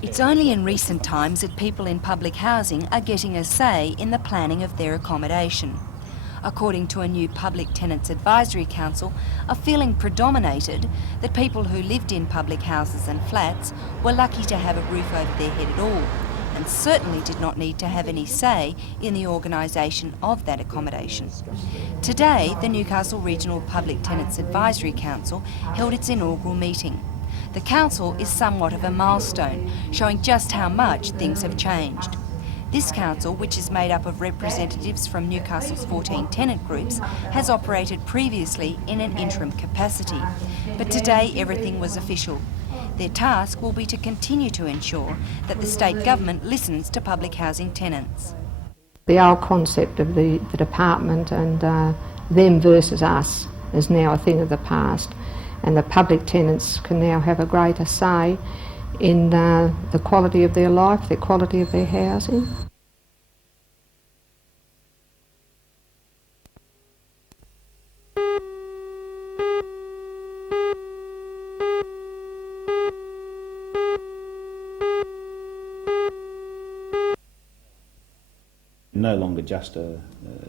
It's only in recent times that people in public housing are getting a say in the planning of their accommodation. According to a new Public Tenants Advisory Council, a feeling predominated that people who lived in public houses and flats were lucky to have a roof over their head at all, and certainly did not need to have any say in the organisation of that accommodation. Today, the Newcastle Regional Public Tenants Advisory Council held its inaugural meeting. The council is somewhat of a milestone, showing just how much things have changed. This council, which is made up of representatives from Newcastle's 14 tenant groups, has operated previously in an interim capacity. But today everything was official. Their task will be to continue to ensure that the state government listens to public housing tenants. The old concept of the department and them versus us is now a thing of the past, and the public tenants can now have a greater say in the quality of their life, the quality of their housing. No longer just a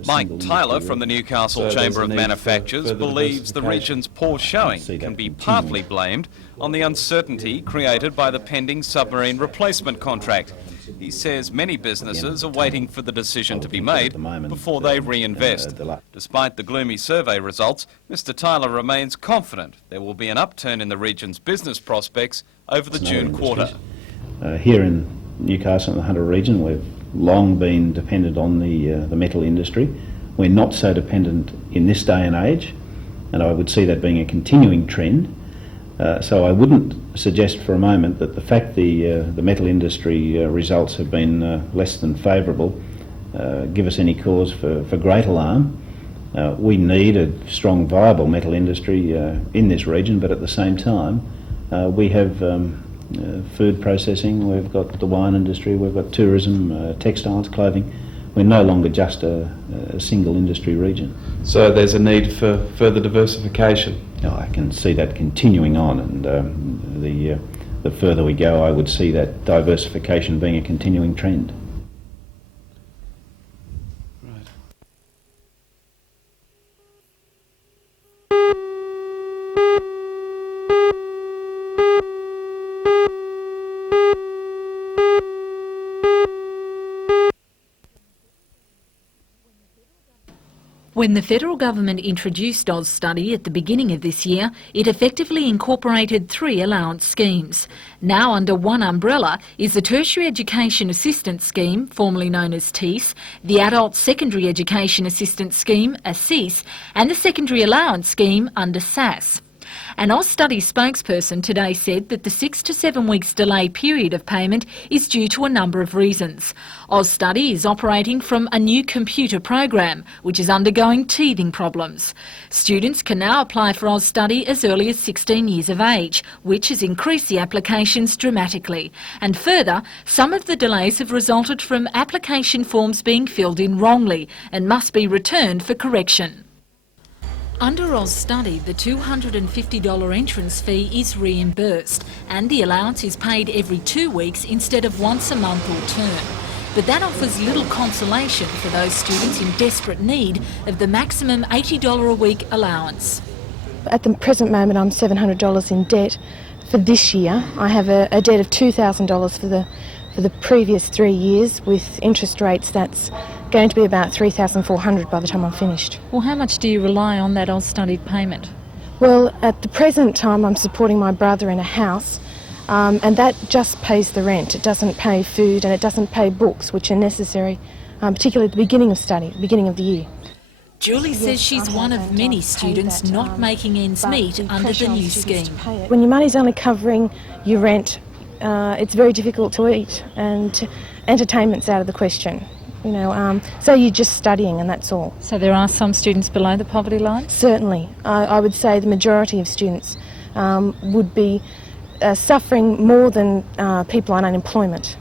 Mike Tyler from the Newcastle Chamber of Manufacturers believes the region's poor showing can be partly blamed on the uncertainty created by the pending submarine replacement contract. He says many businesses are waiting for the decision to be made before they reinvest. Despite the gloomy survey results, Mr Tyler remains confident there will be an upturn in the region's business prospects over the June quarter. Here in Newcastle and the Hunter region, we've long been dependent on the metal industry. We're not so dependent in this day and age, and I would see that being a continuing trend. So I wouldn't suggest for a moment that the fact the metal industry results have been less than favourable give us any cause for great alarm. We need a strong, viable metal industry in this region, but at the same time we have food processing, we've got the wine industry, we've got tourism, textiles, clothing. We're no longer just a single industry region. So there's a need for further diversification? I can see that continuing on, and the further we go, I would see that diversification being a continuing trend. When the federal government introduced AusStudy at the beginning of this year, it effectively incorporated 3 allowance schemes. Now under one umbrella is the Tertiary Education Assistance Scheme, formerly known as TEAS, the Adult Secondary Education Assistance Scheme, ASIS, and the Secondary Allowance Scheme under SAS. An AusStudy spokesperson today said that the 6 to 7 weeks delay period of payment is due to a number of reasons. AusStudy is operating from a new computer program, which is undergoing teething problems. Students can now apply for AusStudy as early as 16 years of age, which has increased the applications dramatically. And further, some of the delays have resulted from application forms being filled in wrongly and must be returned for correction. Under AusStudy, the $250 entrance fee is reimbursed and the allowance is paid every 2 weeks instead of once a month or term. But that offers little consolation for those students in desperate need of the maximum $80 a week allowance. At the present moment I'm $700 in debt for this year. I have a debt of $2,000 for the previous 3 years with interest rates that's going to be about $3,400 by the time I'm finished. Well, how much do you rely on that AusStudy payment? Well, at the present time I'm supporting my brother in a house and that just pays the rent. It doesn't pay food and it doesn't pay books, which are necessary, particularly at the beginning of study, beginning of the year. Julie says she's one of many students not making ends meet under the new scheme. When your money's only covering your rent, it's very difficult to eat, and entertainment's out of the question. You know, so you're just studying and that's all. So there are some students below the poverty line? Certainly. I would say the majority of students would be suffering more than people on unemployment.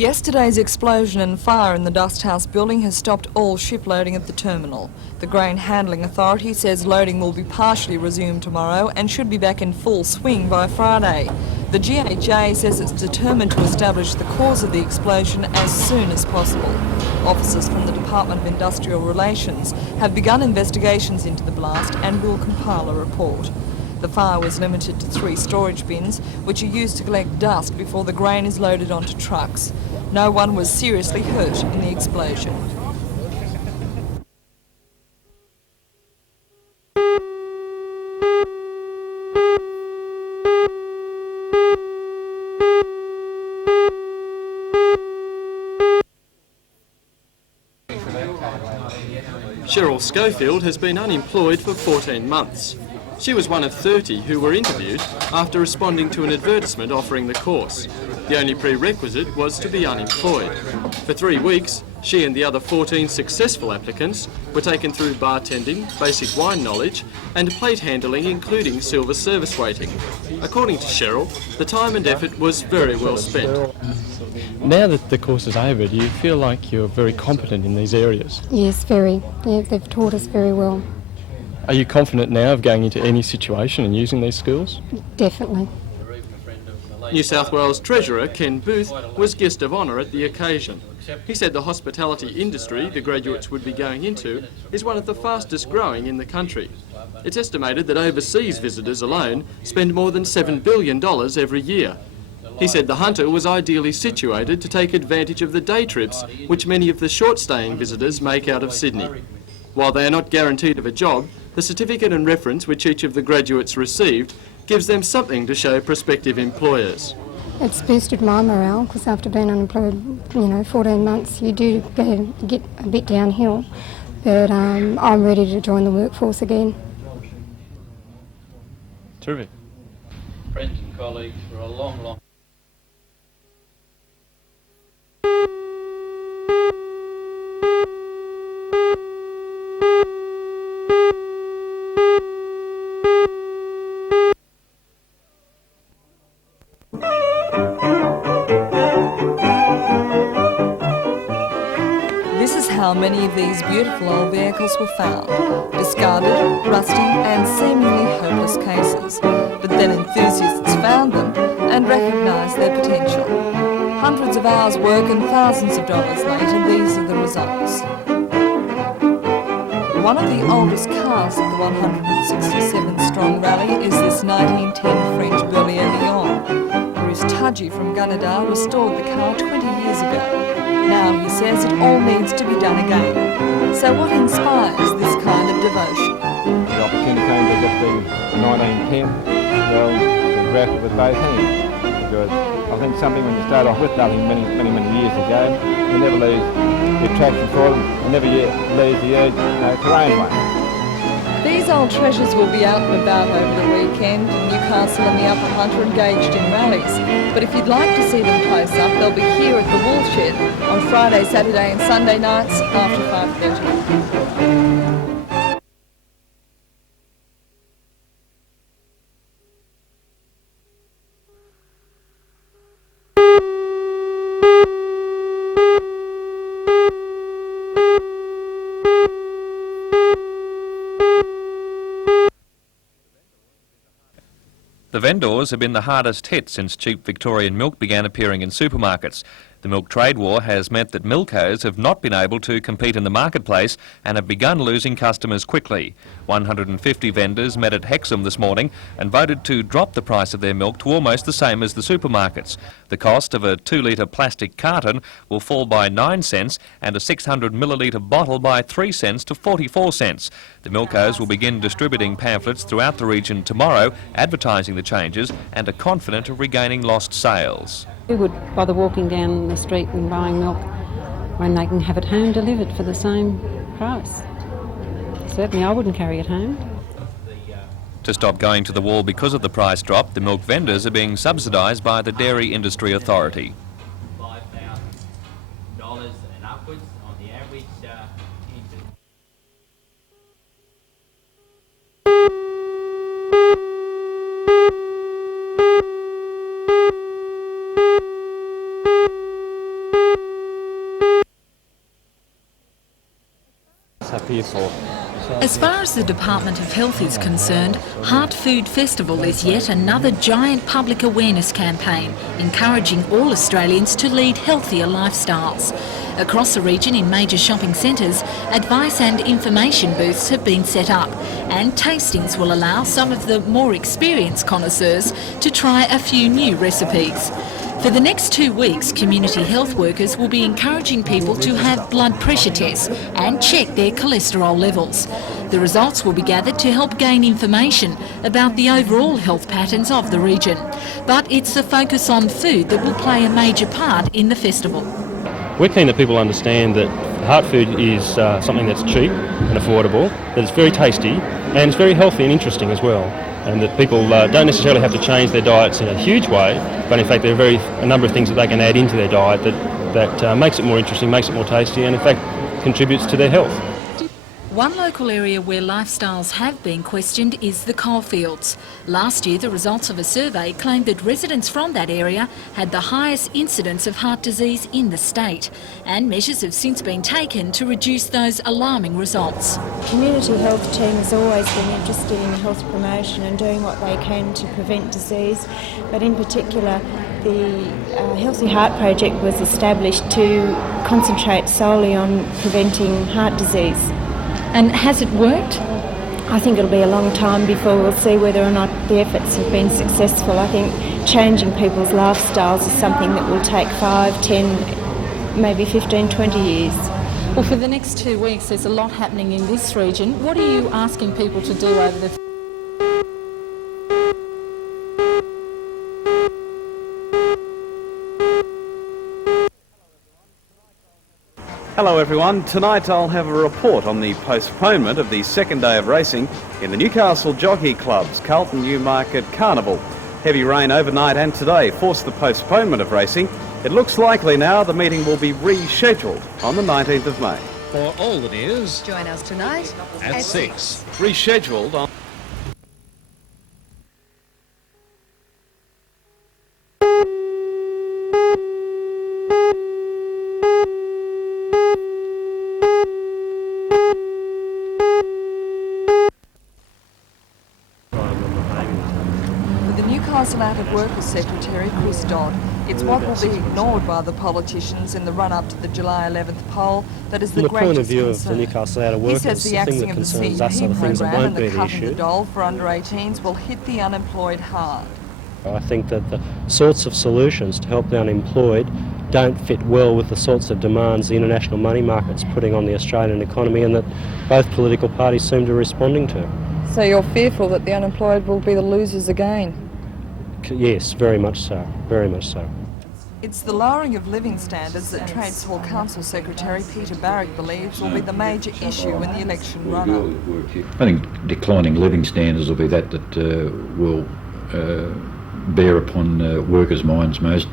Yesterday's explosion and fire in the Dusthouse building has stopped all ship loading at the terminal. The Grain Handling Authority says loading will be partially resumed tomorrow and should be back in full swing by Friday. The GHA says it's determined to establish the cause of the explosion as soon as possible. Officers from the Department of Industrial Relations have begun investigations into the blast and will compile a report. The fire was limited to 3 storage bins, which are used to collect dust before the grain is loaded onto trucks. No one was seriously hurt in the explosion. Cheryl Schofield has been unemployed for 14 months. She was one of 30 who were interviewed after responding to an advertisement offering the course. The only prerequisite was to be unemployed. For 3 weeks, she and the other 14 successful applicants were taken through bartending, basic wine knowledge and plate handling, including silver service waiting. According to Cheryl, the time and effort was very well spent. Now that the course is over, do you feel like you're very competent in these areas? Yes, very. Yeah, they've taught us very well. Are you confident now of going into any situation and using these skills? Definitely. New South Wales Treasurer Ken Booth was guest of honour at the occasion. He said the hospitality industry the graduates would be going into is one of the fastest growing in the country. It's estimated that overseas visitors alone spend more than $7 billion every year. He said the Hunter was ideally situated to take advantage of the day trips which many of the short-staying visitors make out of Sydney. While they are not guaranteed of a job, the certificate and reference which each of the graduates received gives them something to show prospective employers. It's boosted my morale because after being unemployed, 14 months, you do get a bit downhill. But I'm ready to join the workforce again. Terrific. Friends and colleagues for a long This is how many of these beautiful old vehicles were found. Discarded, rusting and seemingly hopeless cases. But then enthusiasts found them and recognised their potential. Hundreds of hours' work and thousands of dollars later, these are the results. One of the oldest cars of the 167-strong rally is this 1910 French Berlier Lion. Bruce Tudgy from Gunnedah restored the car 20 years ago. Now he says it all needs to be done again. So what inspires this kind of devotion? The opportunity came to get the 1910, well, to grasp it with both hands. Because I think something when you start off with nothing many years ago, you never lose the attraction for them, and never lose the urge to own one. These old treasures will be out and about over the weekend in Newcastle and the Upper Hunter engaged in rallies. But if you'd like to see them close up, they'll be here at the Woolshed on Friday, Saturday and Sunday nights after 5:30. The vendors have been the hardest hit since cheap Victorian milk began appearing in supermarkets. The milk trade war has meant that milkos have not been able to compete in the marketplace and have begun losing customers quickly. 150 vendors met at Hexham this morning and voted to drop the price of their milk to almost the same as the supermarkets. The cost of a 2-litre plastic carton will fall by 9 cents and a 600 millilitre bottle by 3 cents to 44 cents. The milkos will begin distributing pamphlets throughout the region tomorrow, advertising the changes, and are confident of regaining lost sales. Who would bother walking down the street and buying milk when they can have it home delivered for the same price? Certainly I wouldn't carry it home. To stop going to the wall because of the price drop, the milk vendors are being subsidised by the Dairy Industry Authority. $5,000 and upwards on the average. year for. As far as the Department of Health is concerned, Heart Food Festival is yet another giant public awareness campaign, encouraging all Australians to lead healthier lifestyles. Across the region in major shopping centres, advice and information booths have been set up, and tastings will allow some of the more experienced connoisseurs to try a few new recipes. For the next 2 weeks, community health workers will be encouraging people to have blood pressure tests and check their cholesterol levels. The results will be gathered to help gain information about the overall health patterns of the region. But it's the focus on food that will play a major part in the festival. We're keen that people understand that heart food is something that's cheap and affordable, that it's very tasty and it's very healthy and interesting as well. And that people don't necessarily have to change their diets in a huge way, but in fact there are a number of things that they can add into their diet that makes it more interesting, makes it more tasty, and in fact contributes to their health. One local area where lifestyles have been questioned is the coalfields. Last year, the results of a survey claimed that residents from that area had the highest incidence of heart disease in the state, and measures have since been taken to reduce those alarming results. The community health team has always been interested in health promotion and doing what they can to prevent disease, but in particular the Healthy Heart Project was established to concentrate solely on preventing heart disease. And has it worked? I think it'll be a long time before we'll see whether or not the efforts have been successful. I think changing people's lifestyles is something that will take 5, 10, maybe 15, 20 years. Well, for the next 2 weeks there's a lot happening in this region. What are you asking people to do over the... Hello everyone, tonight I'll have a report on the postponement of the second day of racing in the Newcastle Jockey Club's Carlton Newmarket Carnival. Heavy rain overnight and today forced the postponement of racing. It looks likely now the meeting will be rescheduled on the 19th of May. For all the news, join us tonight at 6. Rescheduled on... Out of Workers Secretary Chris Dodd. It's what will be ignored by the politicians in the run-up to the July 11th poll that is the greatest concern. From the point of view of the Newcastle Out of Workers, he says the axing of the CEP program and the cut of the dole for under-18s will hit the unemployed hard. I think that the sorts of solutions to help the unemployed don't fit well with the sorts of demands the international money market's putting on the Australian economy, and that both political parties seem to be responding to. So you're fearful that the unemployed will be the losers again? Yes, very much so, very much so. It's the lowering of living standards that Trades Hall Council Secretary Peter Barrick believes will be the major issue in the election run-up. I think declining living standards will be that will bear upon workers' minds most.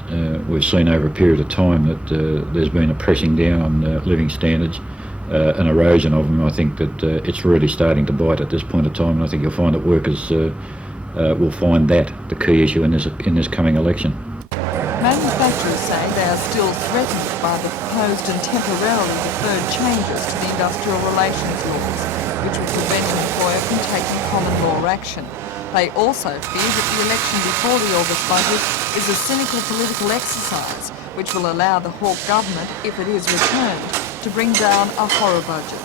We've seen over a period of time that there's been a pressing down on living standards, an erosion of them. I think that it's really starting to bite at this point of time, and I think you'll find that workers will find that the key issue in this coming election. Manufacturers say they are still threatened by the proposed and temporarily deferred changes to the industrial relations laws, which would prevent an employer from taking common law action. They also fear that the election before the August budget is a cynical political exercise, which will allow the Hawke government, if it is returned, to bring down a horror budget.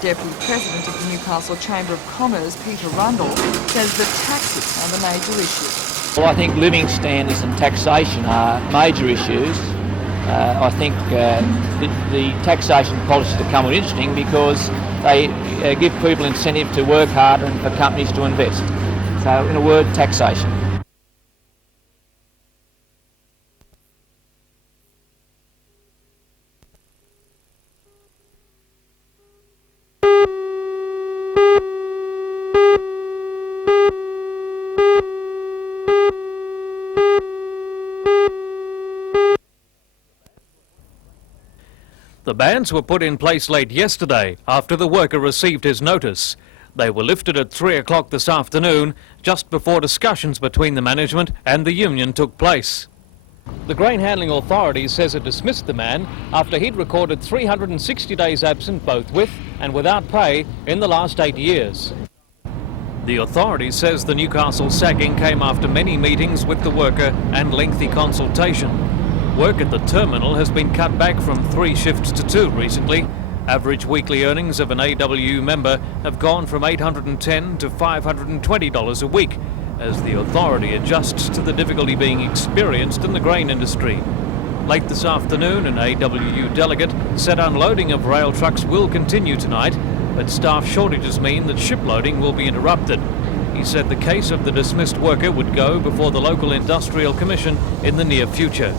Deputy President of the Newcastle Chamber of Commerce, Peter Rundle, says that taxes are the major issue. Well, I think living standards and taxation are major issues. I think the taxation policies become interesting because they give people incentive to work harder and for companies to invest. So, in a word, taxation. The bans were put in place late yesterday after the worker received his notice. They were lifted at 3 o'clock this afternoon, just before discussions between the management and the union took place. The Grain Handling Authority says it dismissed the man after he'd recorded 360 days absent both with and without pay in the last 8 years. The authority says the Newcastle sacking came after many meetings with the worker and lengthy consultation. Work at the terminal has been cut back from 3 shifts to 2 recently. Average weekly earnings of an AWU member have gone from $810 to $520 a week, as the authority adjusts to the difficulty being experienced in the grain industry. Late this afternoon, an AWU delegate said unloading of rail trucks will continue tonight, but staff shortages mean that shiploading will be interrupted. He said the case of the dismissed worker would go before the local industrial commission in the near future.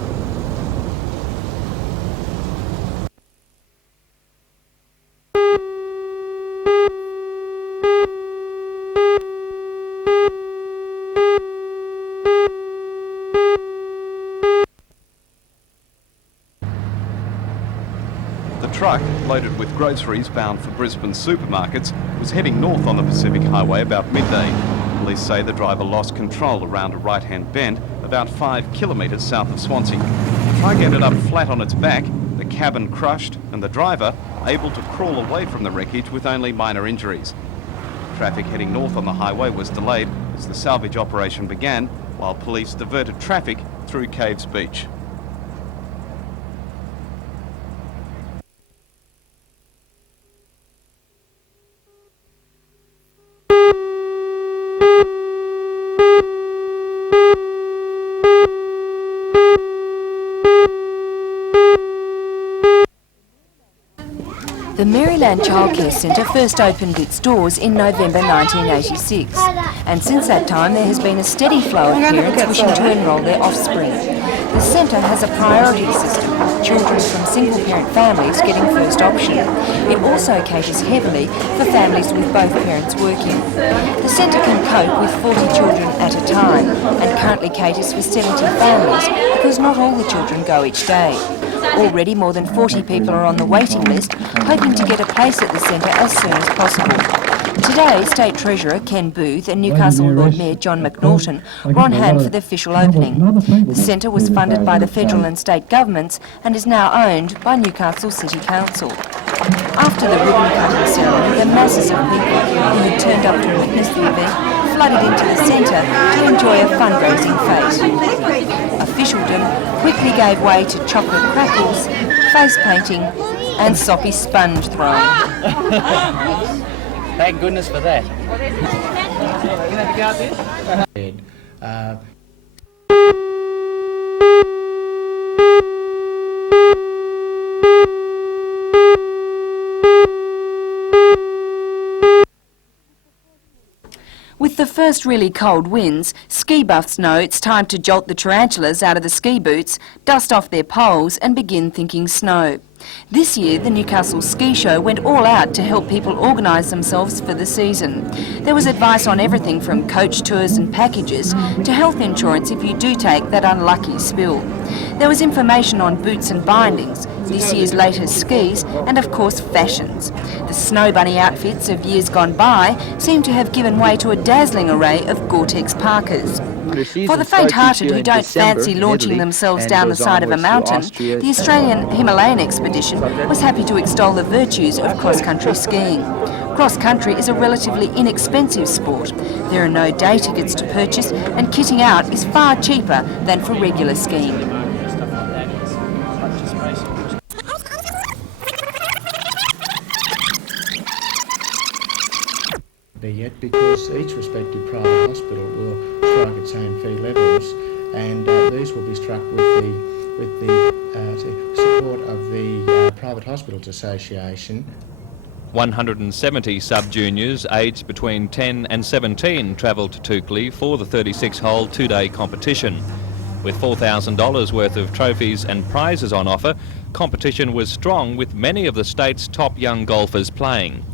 The truck, loaded with groceries bound for Brisbane supermarkets, was heading north on the Pacific Highway about midday. Police say the driver lost control around a right-hand bend about 5 kilometres south of Swansea. The truck ended up flat on its back, the cabin crushed, and the driver able to crawl away from the wreckage with only minor injuries. Traffic heading north on the highway was delayed as the salvage operation began, while police diverted traffic through Caves Beach. The Maryland Childcare Centre first opened its doors in November 1986, and since that time there has been a steady flow of parents wishing to enrol their offspring. The centre has a priority system, with children from single-parent families getting first option. It also caters heavily for families with both parents working. The centre can cope with 40 children at a time, and currently caters for 70 families because not all the children go each day. Already more than 40 people are on the waiting list, hoping to get a place at the centre as soon as possible. Today, State Treasurer Ken Booth and Newcastle Lord Mayor John McNaughton were on hand for the official opening. The centre was funded by the federal and state governments and is now owned by Newcastle City Council. After the ribbon-cutting ceremony, the masses of people who had turned up to witness the event flooded into the centre to enjoy a fundraising fete. Officialdom quickly gave way to chocolate crackles, face painting and soppy sponge throwing. Thank goodness for that. With the first really cold winds, ski buffs know it's time to jolt the tarantulas out of the ski boots, dust off their poles and begin thinking snow. This year, the Newcastle Ski Show went all out to help people organise themselves for the season. There was advice on everything from coach tours and packages to health insurance if you do take that unlucky spill. There was information on boots and bindings, this year's latest skis, and of course fashions. The snow bunny outfits of years gone by seem to have given way to a dazzling array of Gore-Tex parkas. For the faint-hearted who don't fancy launching themselves down the side of a mountain, the Australian Himalayan expedition was happy to extol the virtues of cross-country skiing. Cross-country is a relatively inexpensive sport. There are no day tickets to purchase and kitting out is far cheaper than for regular skiing. Yet because each respective private hospital will strike its own fee levels, and these will be struck with the support of the Private Hospitals Association. 170 sub-juniors aged between 10 and 17 travelled to Toukley for the 36-hole two-day competition. With $4,000 worth of trophies and prizes on offer, competition was strong with many of the state's top young golfers playing.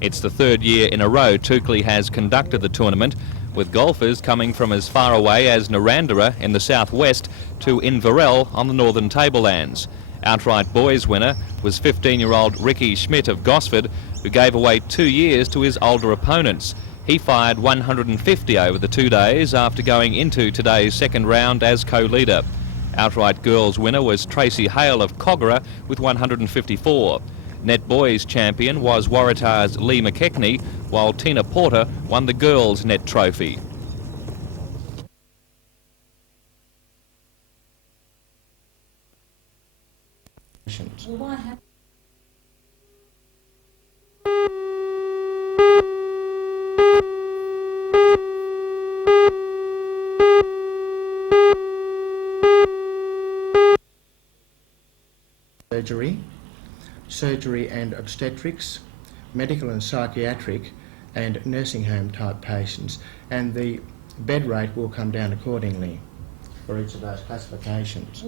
It's the third year in a row Toukley has conducted the tournament, with golfers coming from as far away as Narrandera in the southwest to Inverell on the northern tablelands. Outright boys winner was 15-year-old Ricky Schmidt of Gosford, who gave away 2 years to his older opponents. He fired 150 over the 2 days after going into today's second round as co-leader. Outright girls winner was Tracy Hale of Kogarah with 154. Net boys champion was Waratah's Lee McKechnie, while Tina Porter won the girls' net trophy. Surgery and obstetrics, medical and psychiatric and nursing home type patients, and the bed rate will come down accordingly for each of those classifications.